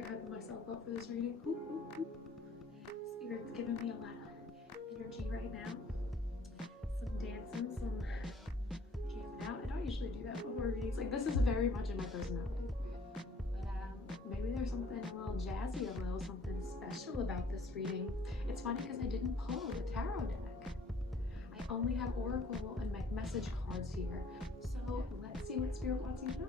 here hyping myself up for this reading. Ooh, ooh, ooh. Spirit's giving me a lot of energy right now. Some dancing, some jamming out. I don't usually do that before readings. Like, this is very much in my personality. But maybe there's something a little jazzy, a little something special about this reading. It's funny because I didn't pull the tarot deck. I only have oracle and my message cards here. So let's see what Spirit wants you to know.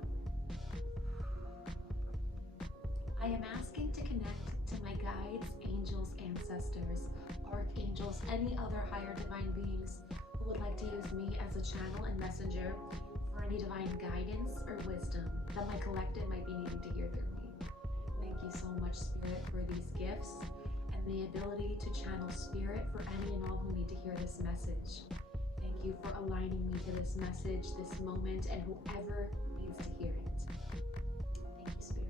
I am asking to connect to my guides, angels, ancestors, archangels, any other higher divine beings who would like to use me as a channel and messenger for any divine guidance or wisdom that my collective might be needing to hear through me. Thank you so much, Spirit, for these gifts and the ability to channel Spirit for any and all who need to hear this message. Thank you for aligning me to this message, this moment, and whoever needs to hear it. Thank you, Spirit.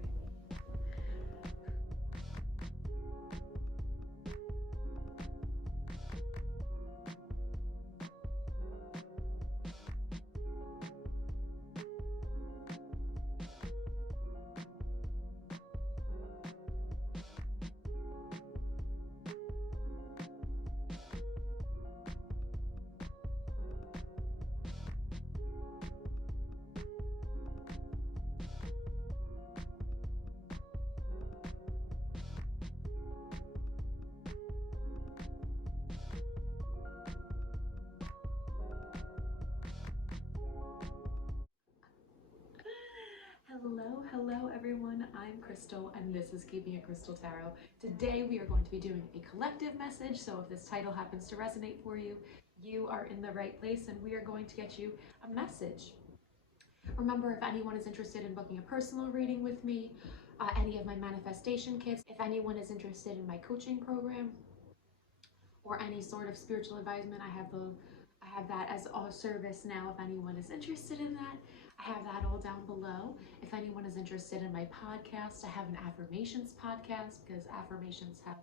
Hello everyone, I'm Krystal and this is Keeping It Krystal Tarot. Today we are going to be doing a collective message, so if this title happens to resonate for you, you are in the right place and we are going to get you a message. Remember, if anyone is interested in booking a personal reading with me, any of my manifestation kits, if anyone is interested in my coaching program or any sort of spiritual advisement, I have that as a service now. If anyone is interested in that, I have that all down below. If anyone is interested in my podcast, I have an affirmations podcast because affirmations have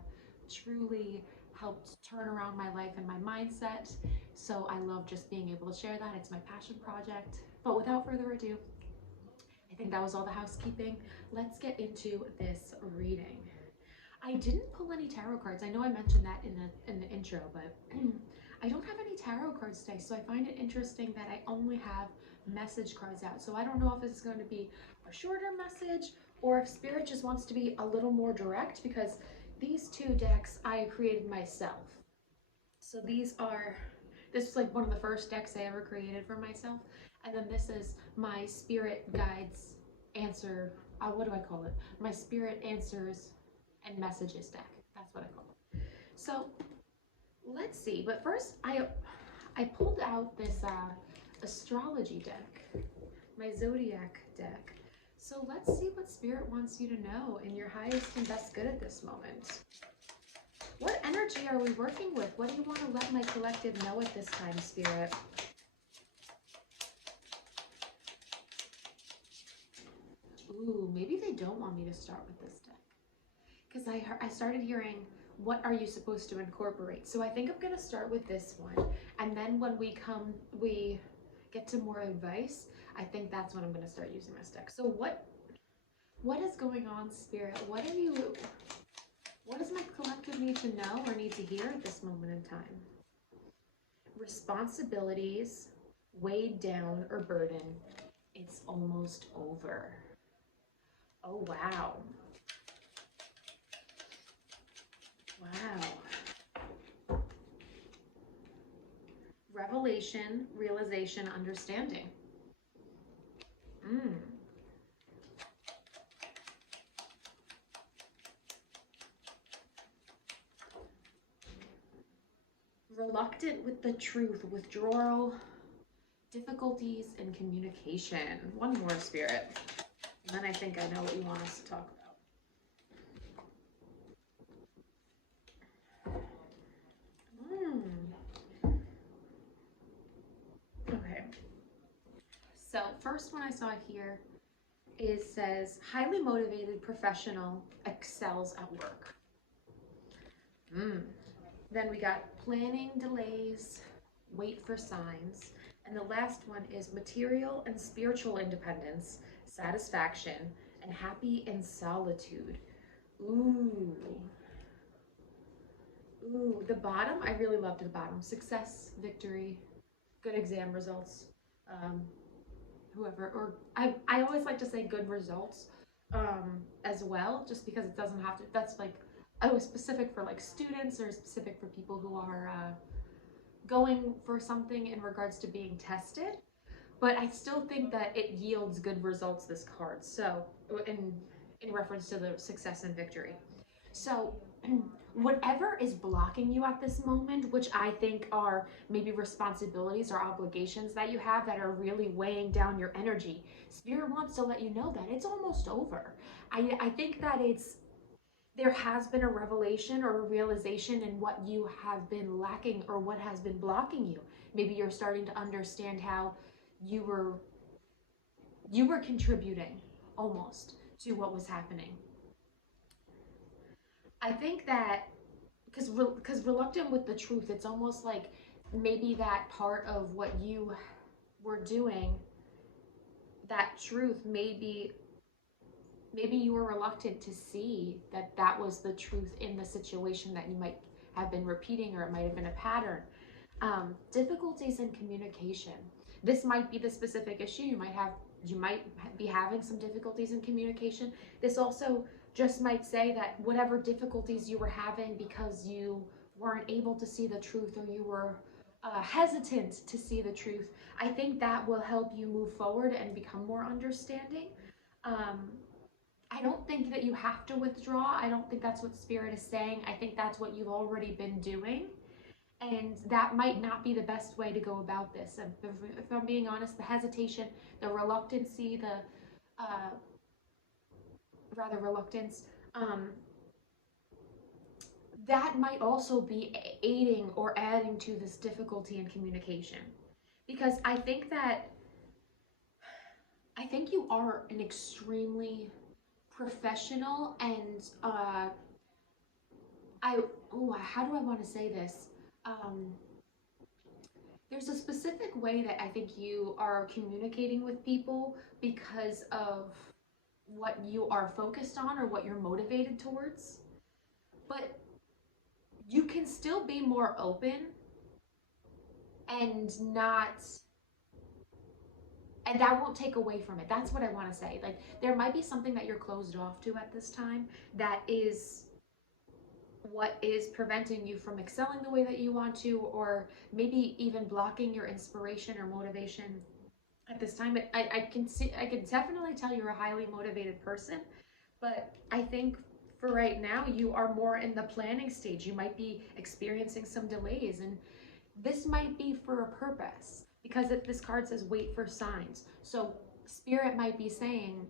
truly helped turn around my life and my mindset. So I love just being able to share that. It's my passion project. But without further ado, I think that was all the housekeeping. Let's get into this reading. I didn't pull any tarot cards. I know I mentioned that in the intro, but I don't have any tarot cards today, so I find it interesting that I only have message cards out. So I don't know if it's going to be a shorter message or if Spirit just wants to be a little more direct, because these two decks I created myself. So this is like one of the first decks I ever created for myself. And then this is my Spirit Guides answer, what do I call it? My Spirit Answers and Messages deck. That's what I call it. So let's see, but first I pulled out this astrology deck, my zodiac deck. So let's see what Spirit wants you to know in your highest and best good at this moment. What energy are we working with? What do you want to let my collective know at this time, Spirit? Ooh, maybe they don't want me to start with this deck, because I started hearing, what are you supposed to incorporate? So I think I'm going to start with this one. And then when we get to more advice, I think that's when I'm going to start using this deck. So what is going on, Spirit? What does my collective need to know or need to hear at this moment in time? Responsibilities, weighed down or burdened. It's almost over. Oh, wow. Wow. Revelation, realization, understanding. Reluctant with the truth, withdrawal, difficulties in communication. One more, Spirit. And then I think I know what you want us to talk about. Okay. So first one I saw here says highly motivated professional excels at work. Then we got planning delays, wait for signs. And the last one is material and spiritual independence, satisfaction, and happy in solitude. Ooh. Ooh, the bottom, I really loved the bottom. Success, victory, good exam results. Um, Whoever, or I always like to say good results as well, just because it doesn't have to, that's like, I was specific for like students or specific for people who are going for something in regards to being tested. But I still think that it yields good results, this card. So in reference to the success and victory. So whatever is blocking you at this moment, which I think are maybe responsibilities or obligations that you have that are really weighing down your energy, Spirit wants to let you know that it's almost over. I think that there has been a revelation or a realization in what you have been lacking or what has been blocking you. Maybe you're starting to understand how you were contributing almost to what was happening. I think that because reluctant with the truth, it's almost like maybe that part of what you were doing, that truth, maybe you were reluctant to see that that was the truth in the situation that you might have been repeating, or it might have been a pattern. Difficulties in communication. This might be the specific issue. You might be having some difficulties in communication. This also just might say that whatever difficulties you were having because you weren't able to see the truth, or you were hesitant to see the truth, I think that will help you move forward and become more understanding. Um, I don't think that you have to withdraw. I don't think that's what Spirit is saying. I think that's what you've already been doing. And that might not be the best way to go about this. If I'm being honest, the hesitation, the reluctancy, rather reluctance, um, that might also be aiding or adding to this difficulty in communication. Because I think you are an extremely professional and how do I want to say this? Um, there's a specific way that I think you are communicating with people because of what you are focused on or what you're motivated towards. But you can still be more open and not, and that won't take away from it. That's what I want to say. Like, there might be something that you're closed off to at this time that is what is preventing you from excelling the way that you want to, or maybe even blocking your inspiration or motivation at this time. I can definitely tell you're a highly motivated person, but I think for right now you are more in the planning stage. You might be experiencing some delays, and this might be for a purpose, because if this card says wait for signs, so Spirit might be saying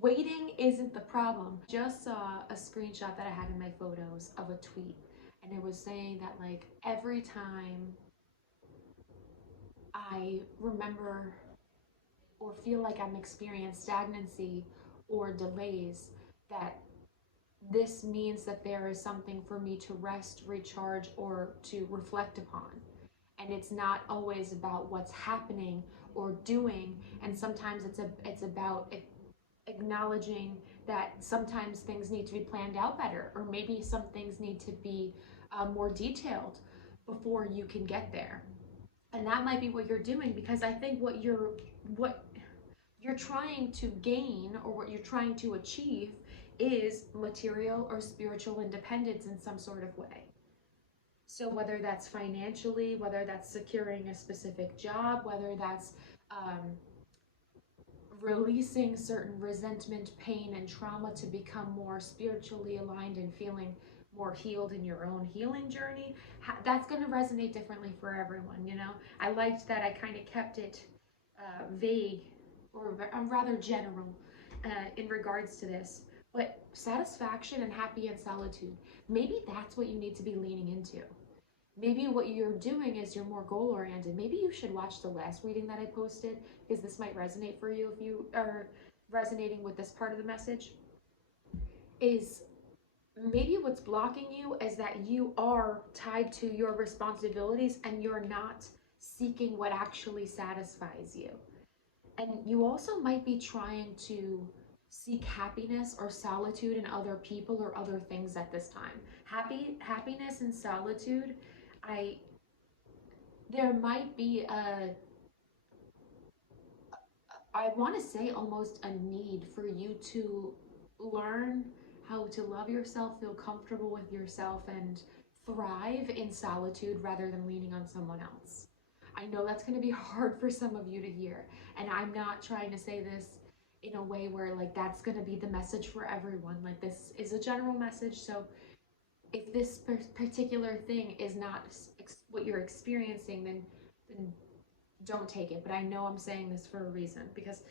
waiting isn't the problem. Just saw a screenshot that I had in my photos of a tweet, and it was saying that, like, every time I remember or feel like I'm experiencing stagnancy or delays, that this means that there is something for me to rest, recharge, or to reflect upon. And it's not always about what's happening or doing, and sometimes it's about acknowledging that sometimes things need to be planned out better, or maybe some things need to be more detailed before you can get there. And that might be what you're doing, because I think what you're trying to gain, or what you're trying to achieve, is material or spiritual independence in some sort of way. So whether that's financially, whether that's securing a specific job, whether that's releasing certain resentment, pain, and trauma to become more spiritually aligned and feeling more healed in your own healing journey, that's going to resonate differently for everyone. I liked that I kind of kept it vague, or rather general, in regards to this. But satisfaction and happy in solitude, maybe that's what you need to be leaning into. Maybe what you're doing is you're more goal oriented. Maybe you should watch the last reading that I posted, because this might resonate for you if you are resonating with this part of the message. Is maybe what's blocking you is that you are tied to your responsibilities and you're not seeking what actually satisfies you. And you also might be trying to seek happiness or solitude in other people or other things at this time. Happiness and solitude, there might be I want to say almost a need for you to learn how to love yourself, feel comfortable with yourself, and thrive in solitude rather than leaning on someone else. I know that's going to be hard for some of you to hear, and I'm not trying to say this in a way where like that's going to be the message for everyone. Like, this is a general message, so if this particular thing is not what you're experiencing, then don't take it. But I know I'm saying this for a reason, because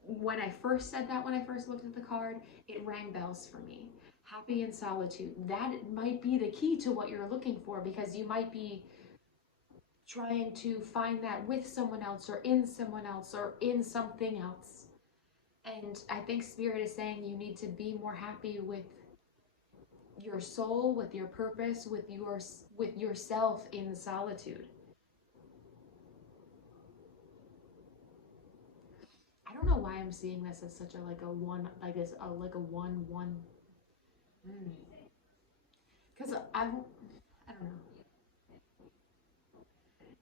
when I first said that, when I first looked at the card, it rang bells for me. Happy in solitude. That might be the key to what you're looking for, because you might be trying to find that with someone else, or in someone else, or in something else. And I think Spirit is saying you need to be more happy with your soul, with your purpose, with yourself in solitude. I don't know why I'm seeing this as such a one, like this, like a 1-1. Because I don't know.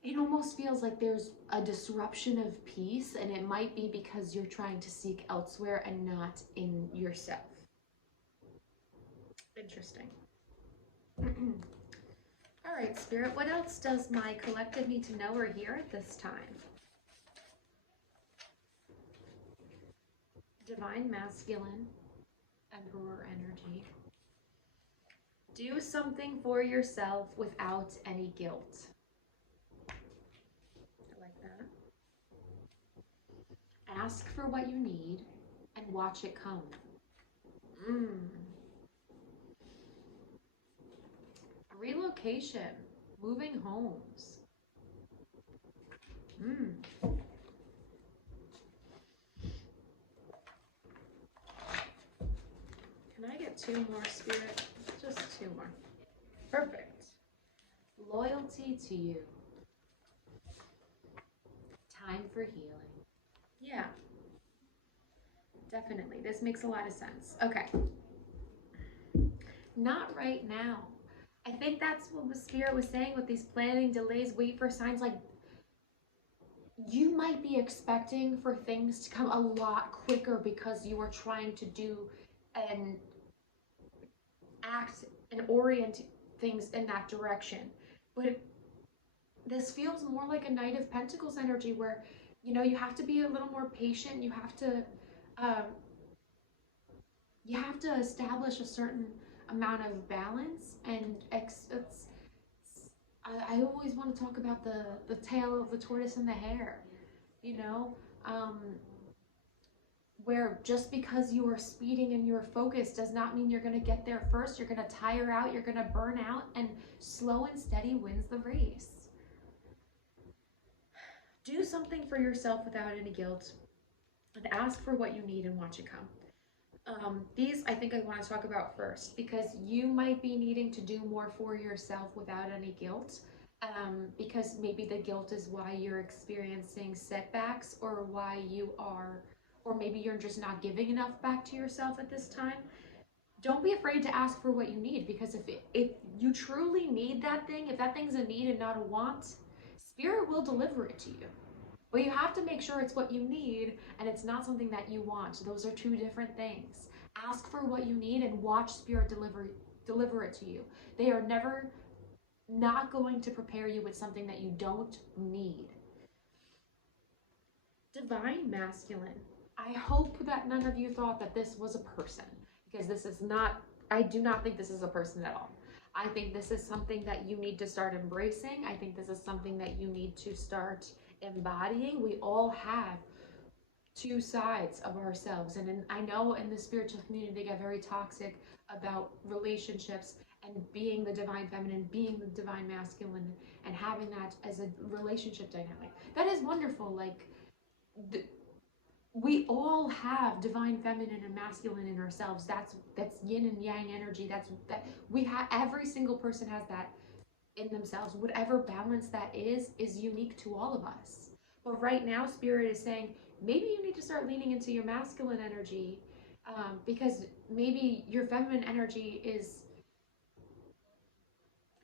It almost feels like there's a disruption of peace, and it might be because you're trying to seek elsewhere and not in yourself. Interesting. All right, Spirit, what else does my collective need to know or hear at this time? Divine Masculine, Emperor energy. Do something for yourself without any guilt. I like that. Ask for what you need and watch it come. Relocation, moving homes. Can I get 2 more, Spirit? Just 2 more. Perfect. Loyalty to you. Time for healing. Yeah. Definitely. This makes a lot of sense. Okay. Not right now. I think that's what the Spirit was saying with these planning delays. Wait for signs. Like, you might be expecting for things to come a lot quicker because you are trying to do and act and orient things in that direction. But this feels more like a Knight of Pentacles energy, where, you know, you have to be a little more patient. You have to establish a certain amount of balance, and I always want to talk about the tale of the tortoise and the hare, you know, where just because you are speeding and you're focused does not mean you're going to get there first. You're going to tire out, you're going to burn out, and slow and steady wins the race. Do something for yourself without any guilt, and ask for what you need and watch it come. These I think I want to talk about first, because you might be needing to do more for yourself without any guilt, because maybe the guilt is why you're experiencing setbacks, or maybe you're just not giving enough back to yourself at this time. Don't be afraid to ask for what you need, because if you truly need that thing, if that thing's a need and not a want, Spirit will deliver it to you. But you have to make sure it's what you need and it's not something that you want. Those are 2 different things. Ask for what you need and watch Spirit deliver it to you. They are never not going to prepare you with something that you don't need. Divine Masculine. I hope that none of you thought that this was a person, because this is not, I do not think this is a person at all. I think this is something that you need to start embracing. I think this is something that you need to start embodying. We all have 2 sides of ourselves, and I know in the spiritual community they get very toxic about relationships and being the divine feminine, being the divine masculine, and having that as a relationship dynamic. That is wonderful. Like, we all have divine feminine and masculine in ourselves. That's yin and yang energy. Every single person has that in themselves. Whatever balance that is unique to all of us. But right now, Spirit is saying maybe you need to start leaning into your masculine energy Because maybe your feminine energy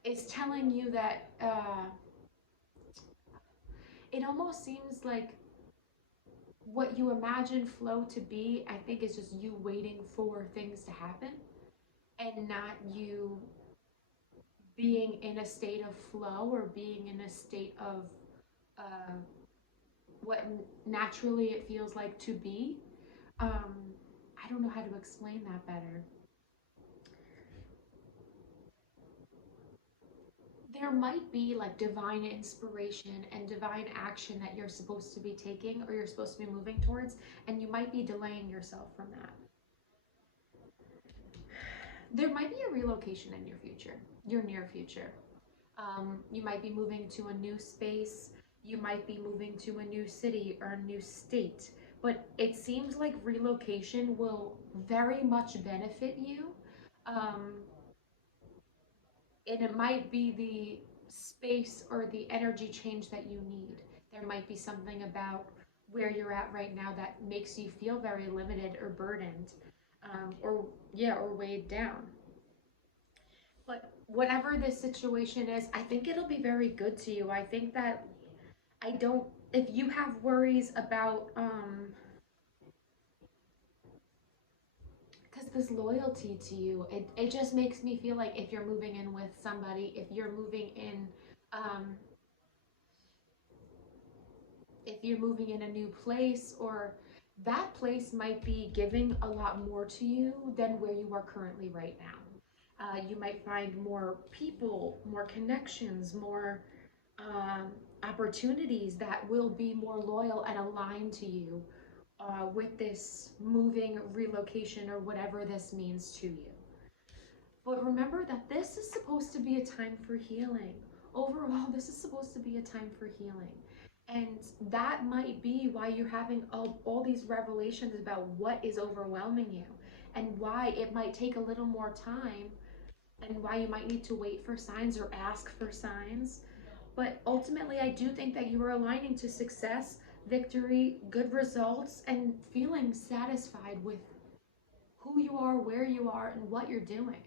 is telling you that it almost seems like what you imagine flow to be, I think, is just you waiting for things to happen and not you being in a state of flow or being in a state of what naturally it feels like to be. I don't know how to explain that better. There might be like divine inspiration and divine action that you're supposed to be taking or you're supposed to be moving towards, and you might be delaying yourself from that. There might be a relocation in your future, your near future. You might be moving to a new space. You might be moving to a new city or a new state. But it seems like relocation will very much benefit you. And it might be the space or the energy change that you need. There might be something about where you're at right now that makes you feel very limited or burdened, or weighed down. But whatever this situation is, I think it'll be very good to you. I think that if you have worries about, because this loyalty to you, it just makes me feel like if you're moving in with somebody, if you're moving in, if you're moving in a new place, or that place might be giving a lot more to you than where you are currently right now. You might find more people, more connections, more opportunities that will be more loyal and aligned to you with this moving, relocation, or whatever this means to you. But remember that this is supposed to be a time for healing. Overall, this is supposed to be a time for healing. And that might be why you're having all these revelations about what is overwhelming you and why it might take a little more time and why you might need to wait for signs or ask for signs. But ultimately, I do think that you are aligning to success, victory, good results, and feeling satisfied with who you are, where you are, and what you're doing,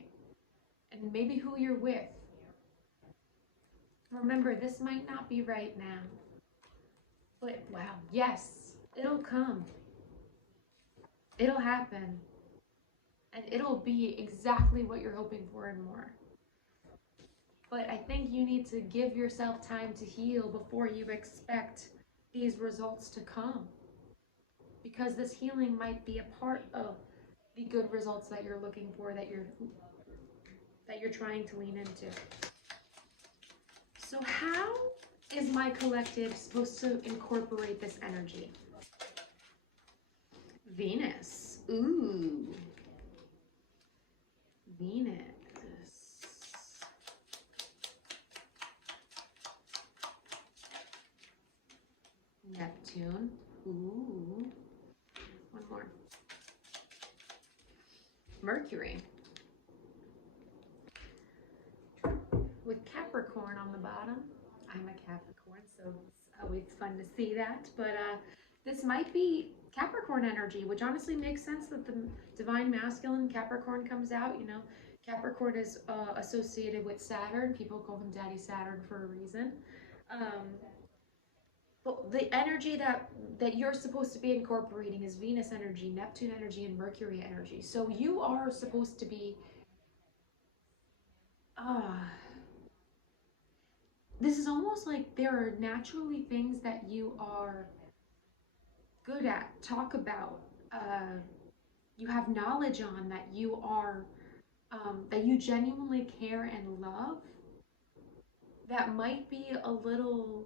and maybe who you're with. Remember, this might not be right now, but wow, yes, it'll come. It'll happen. And it'll be exactly what you're hoping for and more. But I think you need to give yourself time to heal before you expect these results to come. Because this healing might be a part of the good results that you're looking for, that you're trying to lean into. So how is my collective supposed to incorporate this energy? Venus. Ooh. Venus. Neptune. Ooh. One more. Mercury. With Capricorn on the bottom. I'm a Capricorn, so it's always fun to see that. But this might be Capricorn energy, which honestly makes sense that the divine masculine Capricorn comes out. You know, Capricorn is associated with Saturn. People call him Daddy Saturn for a reason. But the energy that you're supposed to be incorporating is Venus energy, Neptune energy, and Mercury energy. So you are supposed to be this is almost like there are naturally things that you are good at, talk about, you have knowledge on, that you are, that you genuinely care and love, that might be a little,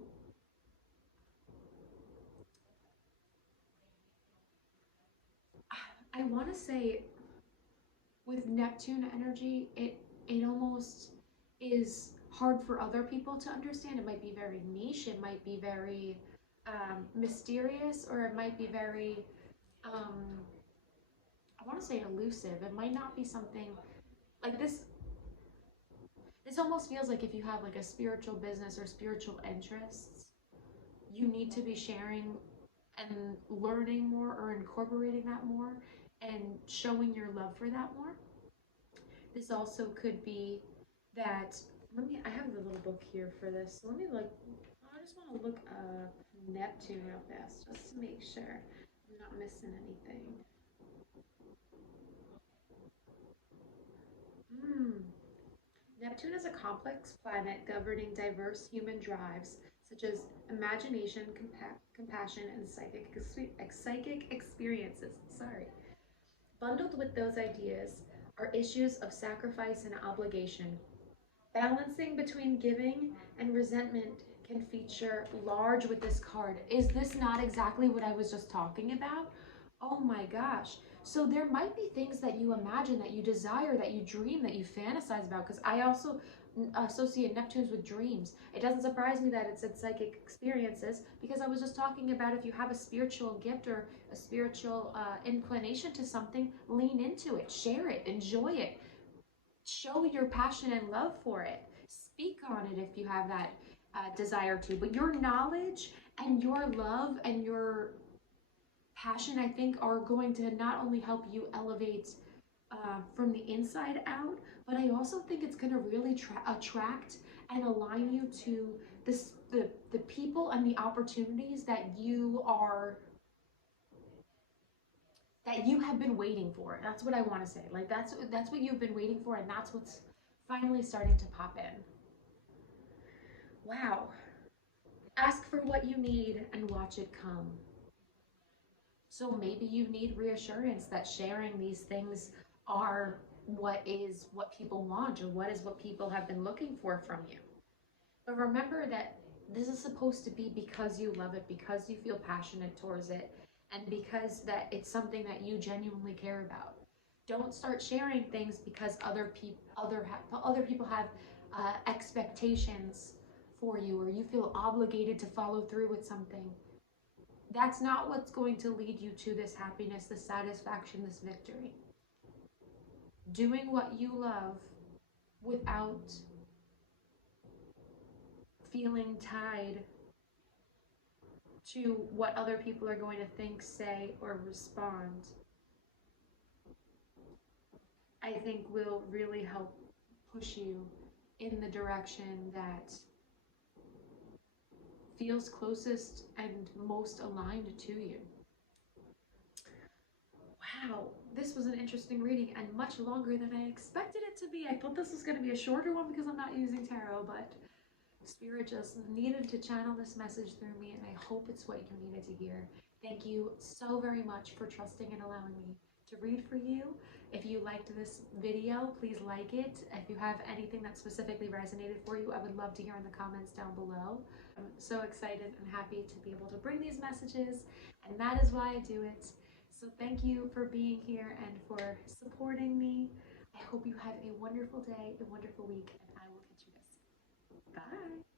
I want to say, with Neptune energy, it almost is hard for other people to understand. It might be very niche, it might be very mysterious, or it might be very, I want to say elusive. It might not be something like this. This almost feels like if you have like a spiritual business or spiritual interests, you need to be sharing and learning more or incorporating that more and showing your love for that more. This also could be that, I have the little book here for this. So let me look, I just want to look up Neptune real fast, just to make sure I'm not missing anything. Neptune is a complex planet governing diverse human drives such as imagination, compassion, and psychic experiences. Sorry. Bundled with those ideas are issues of sacrifice and obligation. Balancing between giving and resentment can feature large with this card. Is this not exactly what I was just talking about? Oh my gosh. So there might be things that you imagine, that you desire, that you dream, that you fantasize about, because I also associate Neptunes with dreams. It doesn't surprise me that it said psychic experiences, because I was just talking about if you have a spiritual gift or a spiritual inclination to something, lean into it, share it, enjoy it, show your passion and love for it, speak on it if you have that desire to. But your knowledge and your love and your passion, I think, are going to not only help you elevate from the inside out, but I also think it's going to really attract and align you to the people and the opportunities that you have been waiting for. That's what I want to say. Like that's what you've been waiting for, and that's what's finally starting to pop in. Wow. Ask for what you need and watch it come. So maybe you need reassurance that sharing these things are what people want, or what people have been looking for from you. But remember that this is supposed to be because you love it, because you feel passionate towards it, and because that it's something that you genuinely care about. Don't start sharing things because other people have expectations for you, or you feel obligated to follow through with something. That's not what's going to lead you to this happiness, this satisfaction, this victory. Doing what you love without feeling tied to what other people are going to think, say, or respond, I think will really help push you in the direction that feels closest and most aligned to you. Wow, this was an interesting reading and much longer than I expected it to be. I thought this was going to be a shorter one because I'm not using tarot, but Spirit just needed to channel this message through me, and I hope it's what you needed to hear. Thank you so very much for trusting and allowing me to read for you. If you liked this video, please like it. If you have anything that specifically resonated for you, I would love to hear in the comments down below. I'm so excited and happy to be able to bring these messages, and that is why I do it. So thank you for being here and for supporting me. I hope you have a wonderful day, a wonderful week, and I will catch you guys soon. Bye.